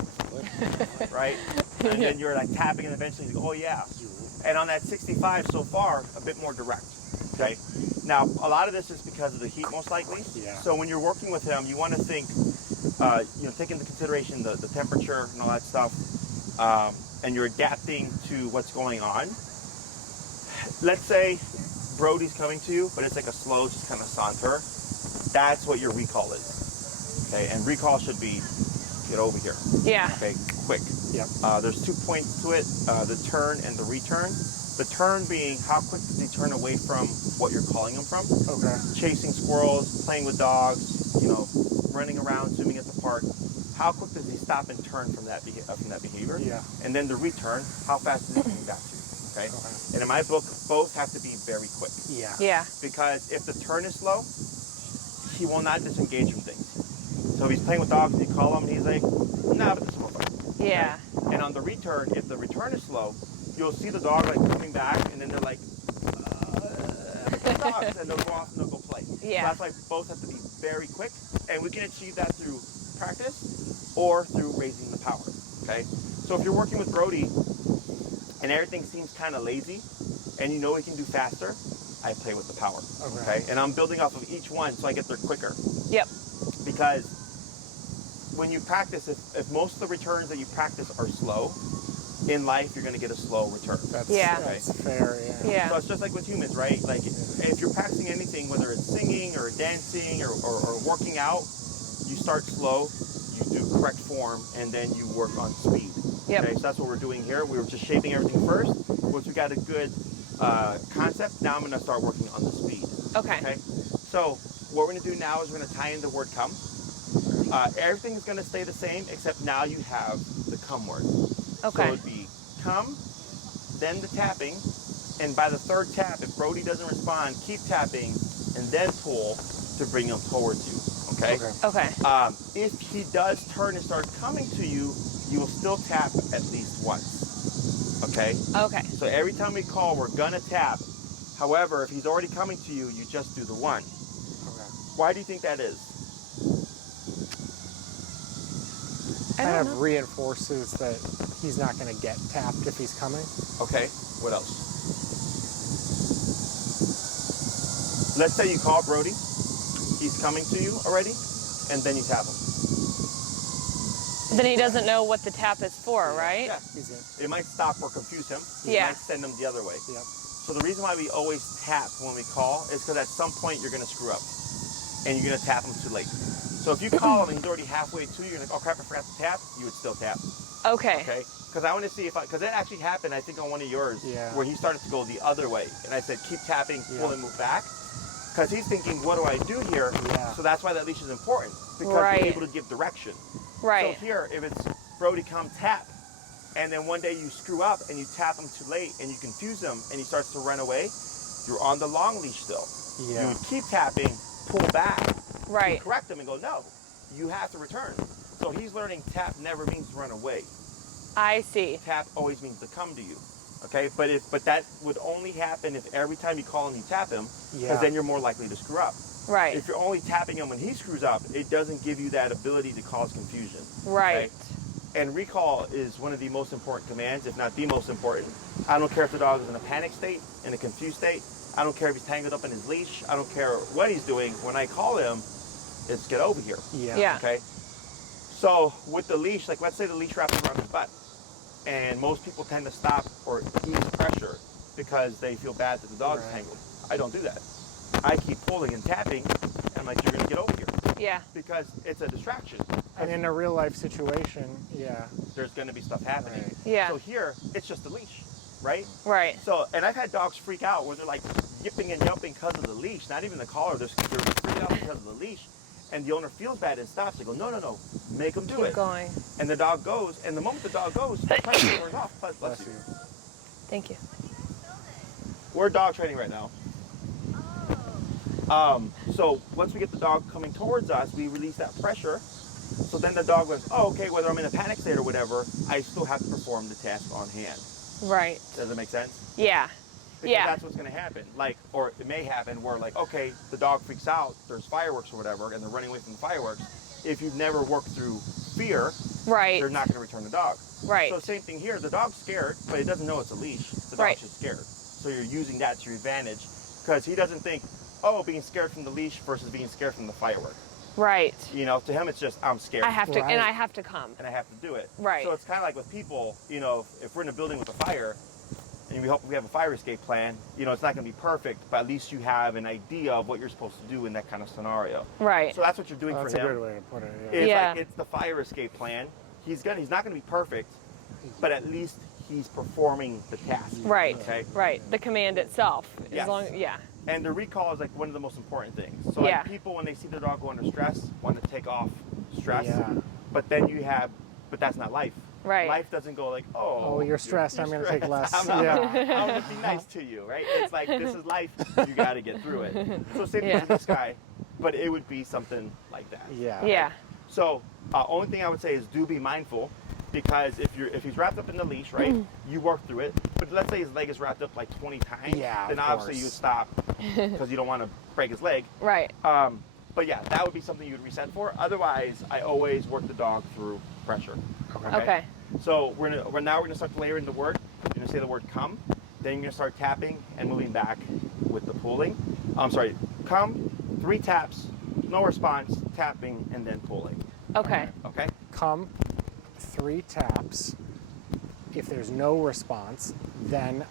right? And then you're like tapping and eventually he's like, oh yeah. And on that 65 so far, a bit more direct, okay? Now, a lot of this is because of the heat most likely. Yeah. So when you're working with him, you want to think, take into consideration the temperature and all that stuff, and you're adapting to what's going on. Let's say Brody's coming to you, but it's like a slow, just kind of saunter. That's what your recall is, okay? And recall should be, get over here. Yeah. Okay, quick. Yep. There's 2 points to it, the turn and the return. The turn being how quick does he turn away from what you're calling him from. Okay. Chasing squirrels, playing with dogs, running around, swimming at the park. How quick does he stop and turn from that behavior? Yeah. And then the return, how fast is he coming back to you? Okay? And in my book, both have to be very quick. Yeah. Yeah. Because if the turn is slow, he will not disengage from things. So if he's playing with dogs and you call him and he's like, nah, but this is more fun. Yeah. Okay? And on the return, if the return is slow, you'll see the dog like coming back and then they're like, dogs, and they'll go off and they'll go play. Yeah. So that's why both have to be very quick. And we can achieve that through practice or through raising the power, okay? So if you're working with Brody and everything seems kind of lazy and you know he can do faster, I play with the power, okay? And I'm building off of each one so I get there quicker. Yep. Because when you practice, if most of the returns that you practice are slow, in life you're going to get a slow return. That's fair, yeah. Yeah. So it's just like with humans, right? Like if you're practicing anything, whether it's singing or dancing or working out, you start slow, you do correct form, and then you work on speed. Yep. Okay, so that's what we're doing here. We were just shaping everything first. Once we got a good concept, now I'm going to start working on the speed. Okay. So what we're going to do now is we're going to tie in the word come. Everything is going to stay the same, except now you have the come word. Okay. So it would be come, then the tapping, and by the third tap, if Brody doesn't respond, keep tapping, and then pull to bring him towards you, okay? Okay. If he does turn and start coming to you, you will still tap at least once, okay? Okay. So every time we call, we're gonna tap. However, if he's already coming to you, you just do the one. Why do you think that is? Kind of reinforces that he's not going to get tapped if he's coming. Okay, what else? Let's say you call Brody, he's coming to you already, and then you tap him. Then he doesn't know what the tap is for, right? Yeah. It might stop or confuse him. It Yeah. might send him the other way. Yep. So the reason why we always tap when we call is because at some point you're going to screw up, and you're going to tap him too late. So if you call him and he's already halfway to you, you're like, oh crap, I forgot to tap, you would still tap. Okay. Okay? Because I want to see because it actually happened, I think, on one of yours, where he started to go the other way. And I said, keep tapping, pull and move back. Because he's thinking, what do I do here? Yeah. So that's why that leash is important. Because you're able to give direction. Right. So here, if it's Brody, come tap, and then one day you screw up and you tap him too late and you confuse him and he starts to run away, you're on the long leash still. Yeah. You would keep tapping, pull back, Right. correct him and go, no, you have to return. So he's learning tap never means run away. I see. Tap always means to come to you. Okay, but that would only happen if every time you call him, you tap him, because then you're more likely to screw up. Right. If you're only tapping him when he screws up, it doesn't give you that ability to cause confusion. Right. Okay? And recall is one of the most important commands, if not the most important. I don't care if the dog is in a panic state, in a confused state. I don't care if he's tangled up in his leash. I don't care what he's doing. When I call him, it's get over here. Yeah. Okay? So with the leash, like let's say the leash wraps around his butt, and most people tend to stop or ease pressure because they feel bad that the dog's tangled. I don't do that. I keep pulling and tapping, and I'm like, you're gonna get over here. Yeah. Because it's a distraction. And in a real life situation, yeah. There's gonna be stuff happening. Right. Yeah. So here, it's just a leash, right? Right. So, and I've had dogs freak out where they're like yipping and yelping because of the leash, not even the collar, they're freaking out because of the leash. And the owner feels bad and stops. They go, no, make them do Keep it. going. And the dog goes, and the moment the dog goes, the pressure wears off. Bless you. Thank you. We're dog training right now. So once we get the dog coming towards us, we release that pressure. So then the dog goes, oh, okay, whether I'm in a panic state or whatever, I still have to perform the task on hand. Right. Does that make sense? Yeah. Because that's what's going to happen. Like, or it may happen where, like, okay, the dog freaks out, there's fireworks or whatever, and they're running away from the fireworks. If you've never worked through fear, they're not going to return the dog. Right. So same thing here. The dog's scared, but it doesn't know it's a leash. The dog's just scared. So you're using that to your advantage because he doesn't think, oh, being scared from the leash versus being scared from the firework. Right. You know, to him it's just, I'm scared. I have to, and I have to come. And I have to do it. Right. So it's kind of like with people, you know, if we're in a building with a fire, and we hope we have a fire escape plan, you know, it's not going to be perfect, but at least you have an idea of what you're supposed to do in that kind of scenario. Right. So that's what you're doing for him. That's a good way to put it. It's Yeah. like, it's the fire escape plan. He's not going to be perfect, but at least he's performing the task. Right. Okay. Right. The command itself. Yes. Yeah. And the recall is like one of the most important things. So like people, when they see their dog go under stress, want to take off stress. Yeah. But then but that's not life. Right. Life doesn't go like, oh, you're stressed, I'm going to take less. I'm going to be nice to you, right? It's like, this is life, you got to get through it. So same thing with this guy, but it would be something like that. Yeah. Yeah. So only thing I would say is do be mindful, because if he's wrapped up in the leash, right, you work through it. But let's say his leg is wrapped up like 20 times, then obviously you would stop because you don't want to break his leg. Right. But yeah, that would be something you would reset for. Otherwise, I always work the dog through pressure. Okay. So we're gonna start layering the word. You're gonna say the word come, then you're gonna start tapping and moving back with the pulling. Come, 3 taps, no response, tapping, and then pulling. Okay. Okay. Come, 3 taps. If there's no response, then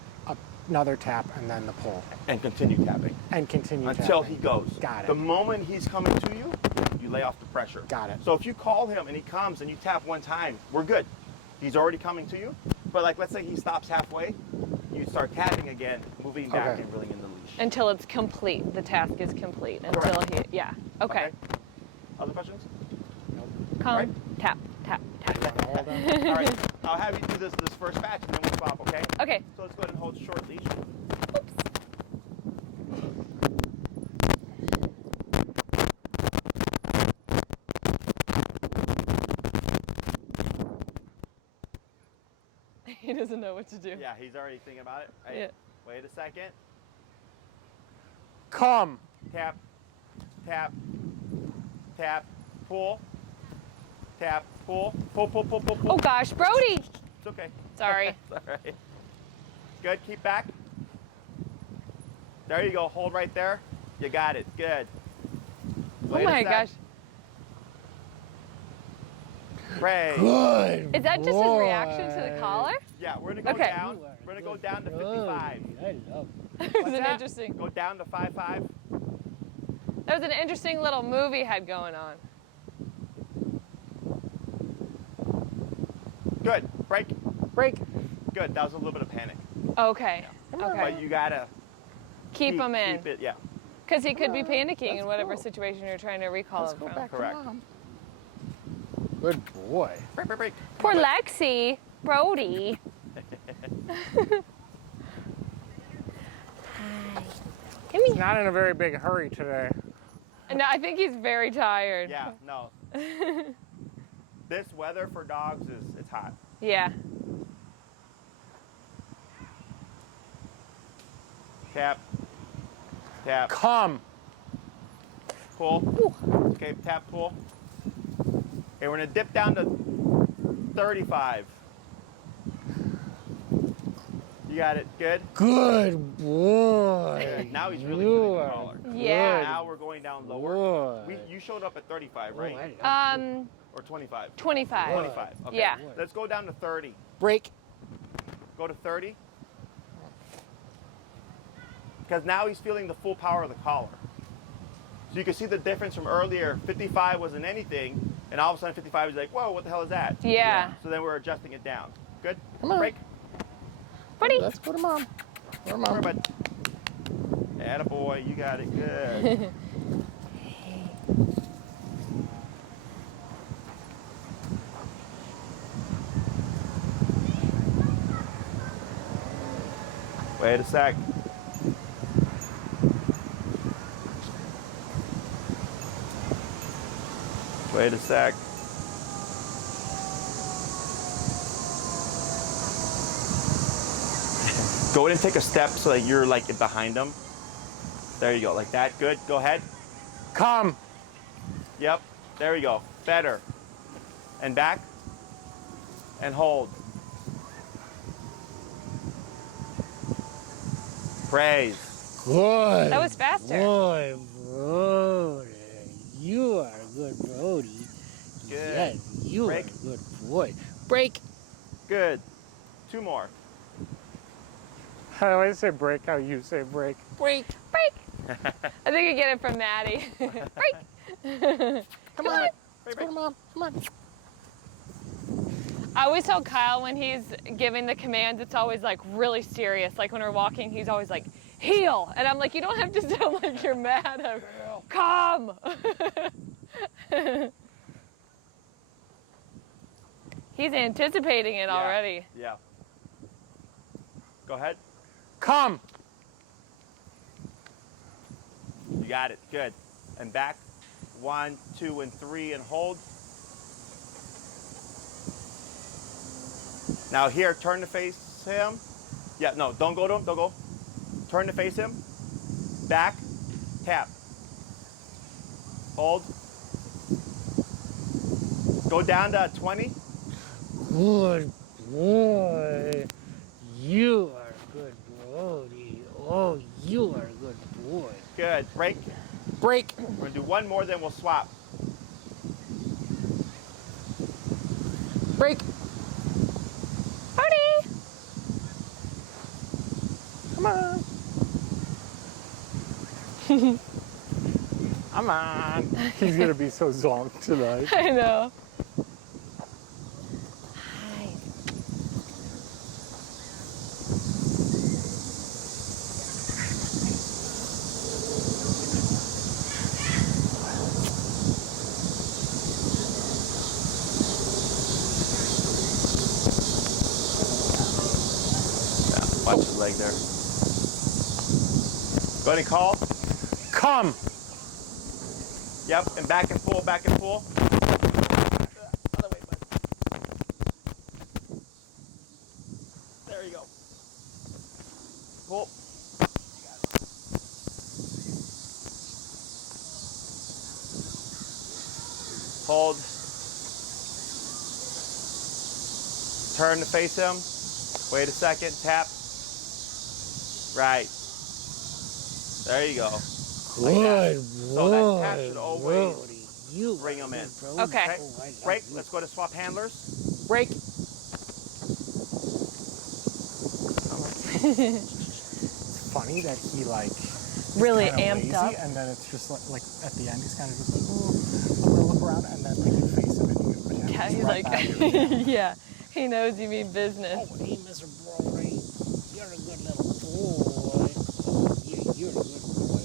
another tap and then the pull. And continue tapping. And continue until tapping. he goes. Got it. The moment he's coming to you, you lay off the pressure. Got it. So if you call him and he comes and you tap 1 time, we're good. He's already coming to you. But like, let's say he stops halfway, you start tapping again, moving back and reeling in the leash. Until it's complete. The task is complete. Until Okay. Other questions? Come, Right. tap, tap, tap. Hold on. All right. I'll have you do this first batch and then we'll swap, okay? Okay. So let's go ahead and hold short leash. He doesn't know what to do. Yeah, he's already thinking about it. Right? Yeah. Wait a second. Come. Tap, tap, tap, pull, tap, pull, pull, pull, pull, pull, pull. Oh gosh, Brody! It's okay. Sorry. It's all right. Good, keep back. There you go, hold right there. You got it, good. Oh my gosh. Pray. Good. Is that just his reaction to the collar? Yeah, we're gonna go Okay. down. We're gonna go down to 55. I love It was an interesting. Go down to 5-5. That was an interesting little move he had going on. Good, break. Break. Good, that was a little bit of panic. Okay. But Okay. you gotta Keep him in. Keep it, yeah. Because he could be panicking in whatever situation you're trying to recall him from. Correct. Good boy. Break, break, break. Poor Lexi. Brody. Give He's me. not in a very big hurry today. No, I think he's very tired. Yeah, no. This weather for dogs it's hot. Yeah. Tap, tap, Come. pull. Okay, tap, pull. Okay, we're gonna dip down to 35. You got it. Good. Good boy. Good. Now he's really You feeling the are collar. Yeah. Now we're going down lower. Good. You showed up at 35, right? Or 25? 25. 25. Okay. Yeah. Let's go down to 30. Break. Go to 30. Because now he's feeling the full power of the collar. So you can see the difference from earlier. 55 wasn't anything, and all of a sudden 55 is like, whoa, what the hell is that? Yeah. So then we're adjusting it down. Good? Come on. Break. Buddy. Let's go to mom. Go to mom. Come here, bud. Attaboy, you got it. Good. Wait a sec. Wait a sec. Go in and take a step so that you're like behind them. There you go, like that. Good. Go ahead. Come. Yep. There we go. Better. And back. And hold. Praise. Good. That was faster. Boy, Brody. You are a good Brody. Good. Yes, you Break. are a good boy. Break. Good. 2 more. How do I say break? How you say break? Break. Break. I think you get it from Maddie. Break. Come on. Break, Let's go break. to mom. Come on. I always tell Kyle when he's giving the commands, it's always like really serious. Like when we're walking, he's always like, heel. And I'm like, you don't have to sound like you're mad. Come. He's anticipating it already. Yeah. Go ahead. Come. You got it. Good. And back. 1, 2, and 3, and hold. Now here, turn to face him. Yeah, no, don't go to him. Don't go. Turn to face him. Back. Tap. Hold. Go down to 20. Good boy. You are a good Brody. Oh, you are a good boy. Good. Break. Break. We're going to do 1 more, then we'll swap. Break. Brody. Come on. Come on. He's gonna be so zonked tonight. I know. Yeah, watch his leg there. Go ahead and call. Come. Yep, and back and pull, back and pull. Other way, bud. There you go. Pull. Hold. Turn to face him. Wait a second. Tap. Right. There you go. Good So that tap should boy, always Brody. You bring are him a in. good Brody. Okay. Oh, I love Break. you. Let's go to swap handlers. Break. It's funny that he like Really kinda amped lazy, up. and then it's just like at the end he's kind of just like, oh, I'm gonna look around, and then like you face him and you get pajamas Yeah, he's right like, back. yeah, he knows you mean business. Oh, hey, Mr. Brody. You're a good little boy. Oh, yeah, you're a good boy.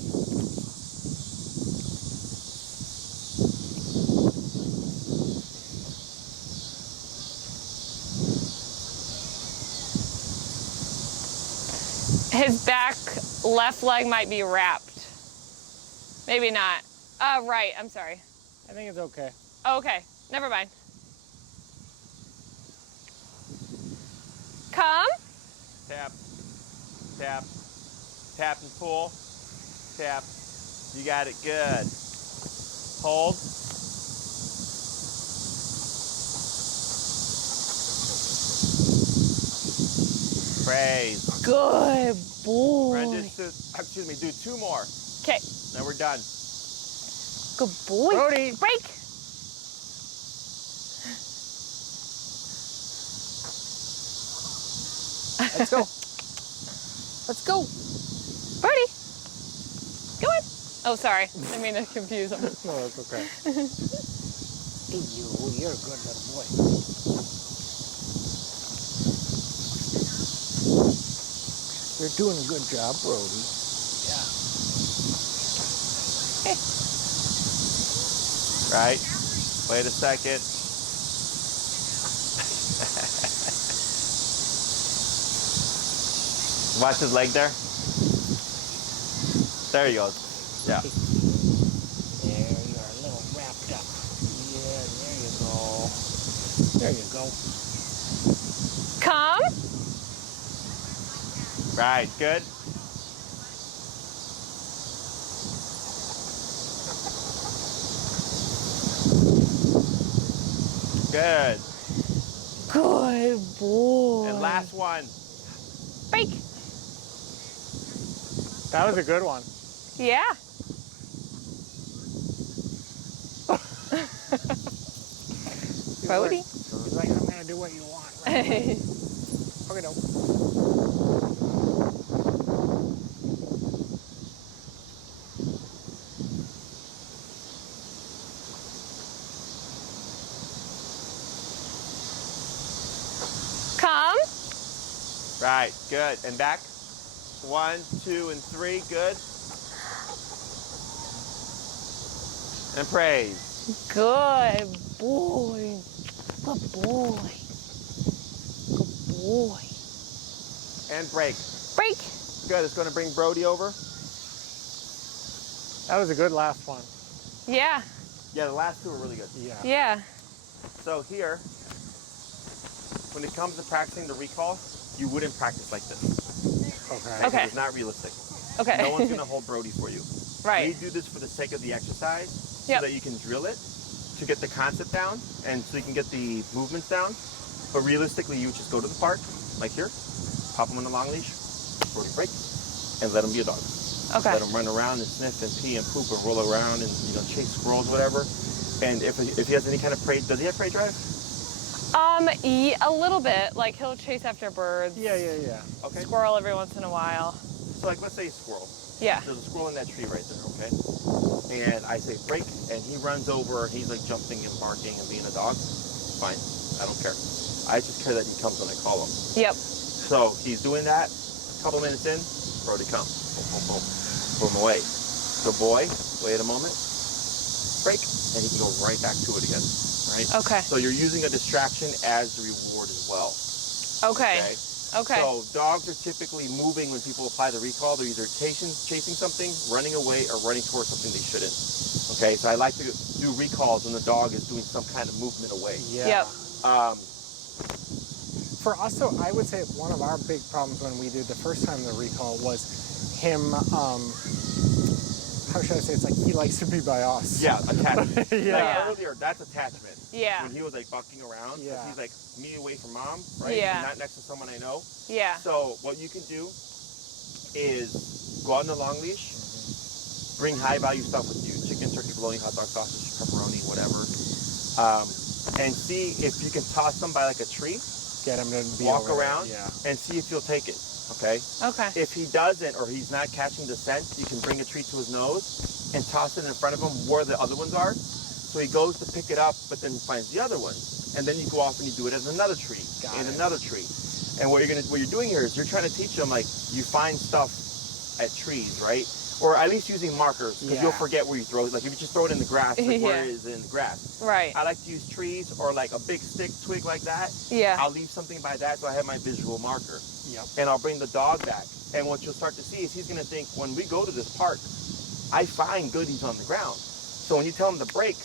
His back left leg might be wrapped. Maybe not. Right, I'm sorry. I think it's okay. Oh, okay, never mind. Come. Tap. Tap. Tap and pull. Tap. You got it. Good. Hold. Praise. Good boy. Brendan, excuse me, do 2 more. Okay. Then we're done. Good boy. Brody. Break. Let's go. Let's go. Brody. Go on. Oh, sorry. I mean to confuse him. No, that's okay. Hey, you're a good little boy. You're doing a good job, Brody. Yeah. Right? Wait a second. Watch his leg there. There he goes. Yeah. There, you're a little wrapped up. Yeah, there you go. There you go. Come. Right, good. Good. Good boy. And last one. Break. That was a good one. Yeah. Brody. He's like, I'm gonna do what you want. Right? Okay, no. Come. Right, good. And back. 1, 2, and 3. Good. And praise. Good boy. Good boy. Good boy. And break. Break. Good. It's going to bring Brody over. That was a good last one. Yeah. Yeah, the last 2 were really good. Yeah. Yeah. So here, when it comes to practicing the recall, you wouldn't practice like this. Okay. Okay. It's not realistic. Okay. No one's going to hold Brody for you. Right. We do this for the sake of the exercise, Yep. so that you can drill it, to get the concept down, and so you can get the movements down. But realistically, you would just go to the park, like here, pop him on the long leash, Brody break, and let him be a dog. Okay. Let him run around and sniff and pee and poop and roll around and chase squirrels, whatever. And if he has any kind of prey, does he have prey drive? A little bit. Like he'll chase after birds. Yeah. Okay. Squirrel every once in a while. So like, let's say a squirrel. Yeah. There's a squirrel in that tree right there, okay? And I say break, and he runs over, he's like jumping and barking and being a dog. Fine, I don't care. I just care that he comes when I call him. Yep. So he's doing that, a couple minutes in, Brody comes. Boom, boom, boom. Boom away. So boy, wait a moment, break, and he can go right back to it again, right? Okay. So you're using a distraction as the reward as well. Okay. Okay. So dogs are typically moving when people apply the recall. They're either chasing something, running away, or running towards something they shouldn't. Okay, so I like to do recalls when the dog is doing some kind of movement away. Yeah. Yep. For us, though, I would say one of our big problems when we did the first time the recall was him, how should I say, it's like he likes to be by us. Yeah, attachment. Yeah. Like earlier, that's attachment. Yeah. When he was like bucking around, 'cause Yeah. he's like me away from mom, right? Yeah. And not next to someone I know. Yeah. So what you can do is go out on the long leash, bring high value stuff with you, chicken, turkey, bologna, hot dog, sausage, pepperoni, whatever, and see if you can toss them by like a tree, Get him to be walk over there. around, Yeah. and see if he'll take it. Okay. Okay. If he doesn't, or he's not catching the scent, you can bring a treat to his nose and toss it in front of him where the other ones are. So he goes to pick it up, but then he finds the other one. And then you go off and you do it as another tree, and another tree. And what you're doing here is you're trying to teach them, like, you find stuff at trees, right? Or at least using markers, because you'll forget where you throw it. Like if you just throw it in the grass, like where it is in the grass. Right. I like to use trees or like a big stick, twig like that. Yeah. I'll leave something by that so I have my visual marker. Yep. And I'll bring the dog back. And what you'll start to see is he's going to think, when we go to this park, I find goodies on the ground. So when you tell him to break,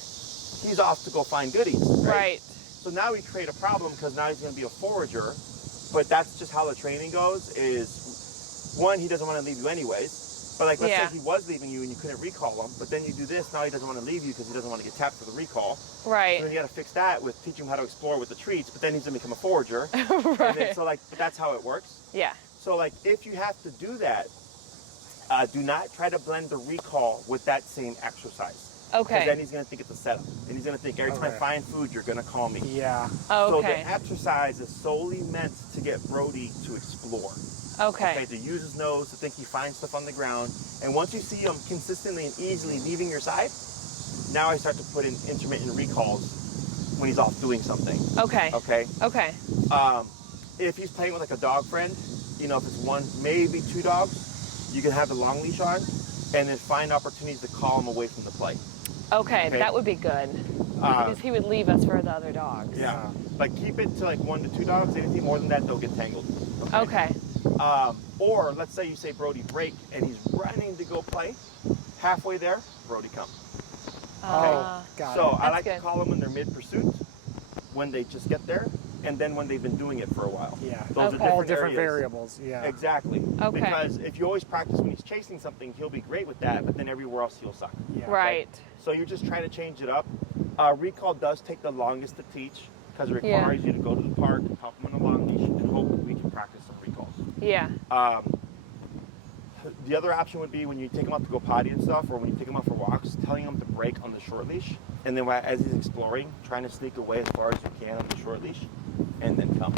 he's off to go find goodies. Right. So now we create a problem because now he's going to be a forager. But that's just how the training goes is, one, he doesn't want to leave you anyways. But like, let's Yeah. say he was leaving you and you couldn't recall him, but then you do this, now he doesn't want to leave you because he doesn't want to get tapped for the recall. Right. So then you got to fix that with teaching him how to explore with the treats, but then he's going to become a forager. And Right. then, so like, but that's how it works. Yeah. So like, if you have to do that, do not try to blend the recall with that same exercise. Because then Okay. he's going to think it's a setup. And he's going to think, every time I Okay. find food, you're going to call me. Yeah. So Okay. the exercise is solely meant to get Brody to explore. Okay. To use his nose, to think he finds stuff on the ground. And once you see him consistently and easily leaving your side, now I start to put in intermittent recalls when he's off doing something. Okay. Okay? Okay. If he's playing with like a dog friend, you know, if it's one, maybe two dogs, you can have the long leash on and then find opportunities to call him away from the play. Okay. Okay. That would be good. Because he would leave us for the other dogs. Yeah. But keep it to like 1 to 2 dogs. Anything more than that, they'll get tangled. Okay. Or let's say you say Brody break and he's running to go play. Halfway there, Brody come. Oh, got So it. I like That's to good. call them when they're mid-pursuit, when they just get there, and then when they've been doing it for a while. Yeah. Those Okay. are All different different areas. variables. Yeah. Exactly. Okay. Because if you always practice when he's chasing something, he'll be great with that, but then everywhere else he'll suck. Yeah. Right. So you're just trying to change it up. Recall does take the longest to teach because it requires you to go to the park, help him on a long leash, and hope we can practice some recalls. Yeah. The other option would be when you take him out to go potty and stuff, or when you take him out for walks, telling him to break on the short leash, and then as he's exploring, trying to sneak away as far as you can on the short leash, and then come.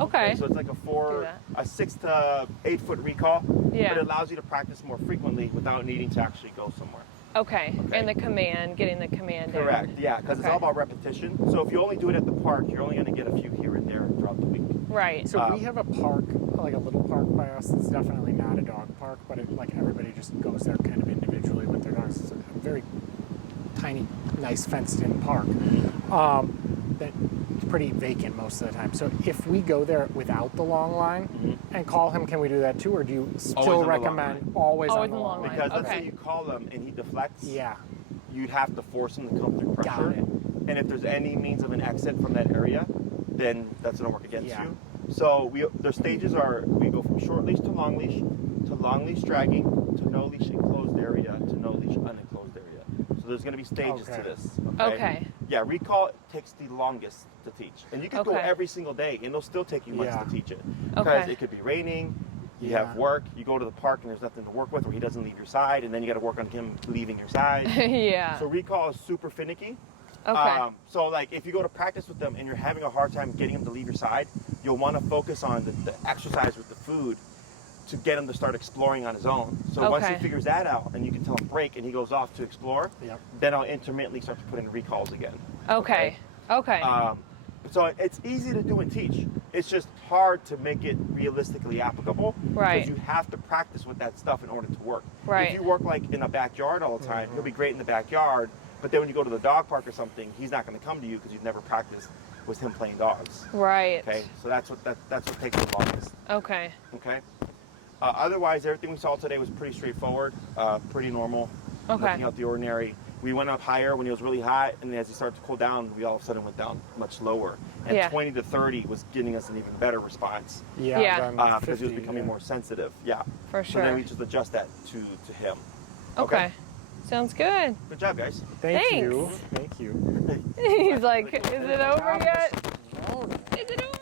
Okay. So it's like Do that. a 6 to 8 foot recall, Yeah. but it allows you to practice more frequently without needing to actually go somewhere. Okay. Okay. And the command, getting the command down. Correct, yeah, because it's Okay. all about repetition. So if you only do it at the park, you're only going to get a few here and there throughout the week. Right. So we have a park, like a little park by us. It's definitely not a dog park, but it, like everybody just goes there kind of individually with their dogs. It's a very tiny, nice fenced-in park. That's pretty vacant most of the time. So if we go there without the long line and call him, can we do that too, or do you on still the long recommend line. always Always on the on the long line? line. Because let's Okay. say you call him and he deflects, Yeah. you'd have to force him to come through Got pressure. it. And if there's any means of an exit from that area, then that's going to work against Yeah. you. So their stages are, we go from short leash to long leash dragging, to no leash enclosed area, to no leash unenclosed area. So there's going to be stages to Okay. this. Okay. Yeah, recall takes the longest to teach. And you could go Okay. every single day and it'll still take you months Yeah. to teach it. Because Okay. it could be raining, you Yeah. have work, you go to the park and there's nothing to work with, or he doesn't leave your side, and then you got to work on him leaving your side. Yeah. So recall is super finicky. Okay. So like if you go to practice with them and you're having a hard time getting him to leave your side, you'll want to focus on the exercise with the food to get him to start exploring on his own. So once he Okay. figures that out and you can tell him break and he goes off to explore, Yep. then I'll intermittently start to put in recalls again. Okay. Okay. So it's easy to do and teach. It's just hard to make it realistically applicable. Right. Because you have to practice with that stuff in order to work. Right. If you work like in a backyard all the time, he'll be great in the backyard. But then when you go to the dog park or something, he's not going to come to you because you've never practiced with him playing dogs. Right. Okay. So that's what takes the longest. Okay. Okay. Otherwise, everything we saw today was pretty straightforward, pretty normal. Okay. Nothing out the ordinary. We went up higher when it was really hot, and as it started to cool down, we all of a sudden went down much lower. And Yeah. 20 to 30 was getting us an even better response Yeah. Yeah. Then because 50, he was becoming yeah. more sensitive. Yeah. For So then sure. we just adjust that to him. Okay. Sounds good. Good job, guys. Thank you. Thanks. Thank you. He's like, is it over yet? Oh, Is it over?